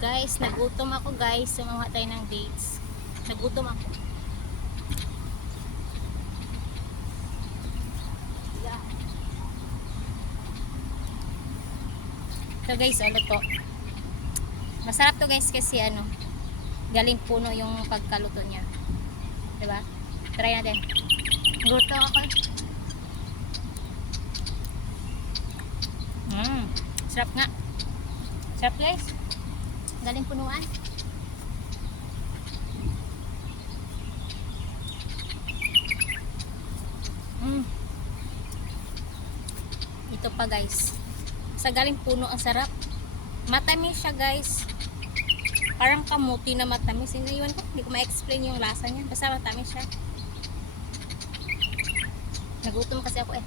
Guys, nagutom ako guys. Sumama tayo ng dates. Nagutom ako. Yeah. So guys, ano to? Masarap to guys kasi ano, galing puno yung pagkaluto niya. Diba? Try natin. Gutom ako. Sarap nga. Sarap guys. Galing punuan. Ito pa guys. Sa galing puno ang sarap. Matamis siya guys. Parang kamuti na matamis. Iwan ko. Hindi ko ma-explain yung lasa niya. Basta matamis siya. Nagutom kasi ako eh.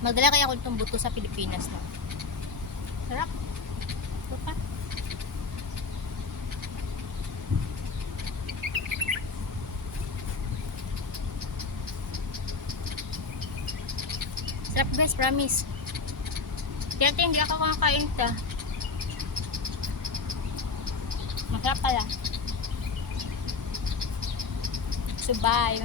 Magdala kaya ako itong buto sa Pilipinas no? Sarap. Ito pa. Sarap guys, promise. Kaya hindi ako kakain ito. Masarap pala. So bye.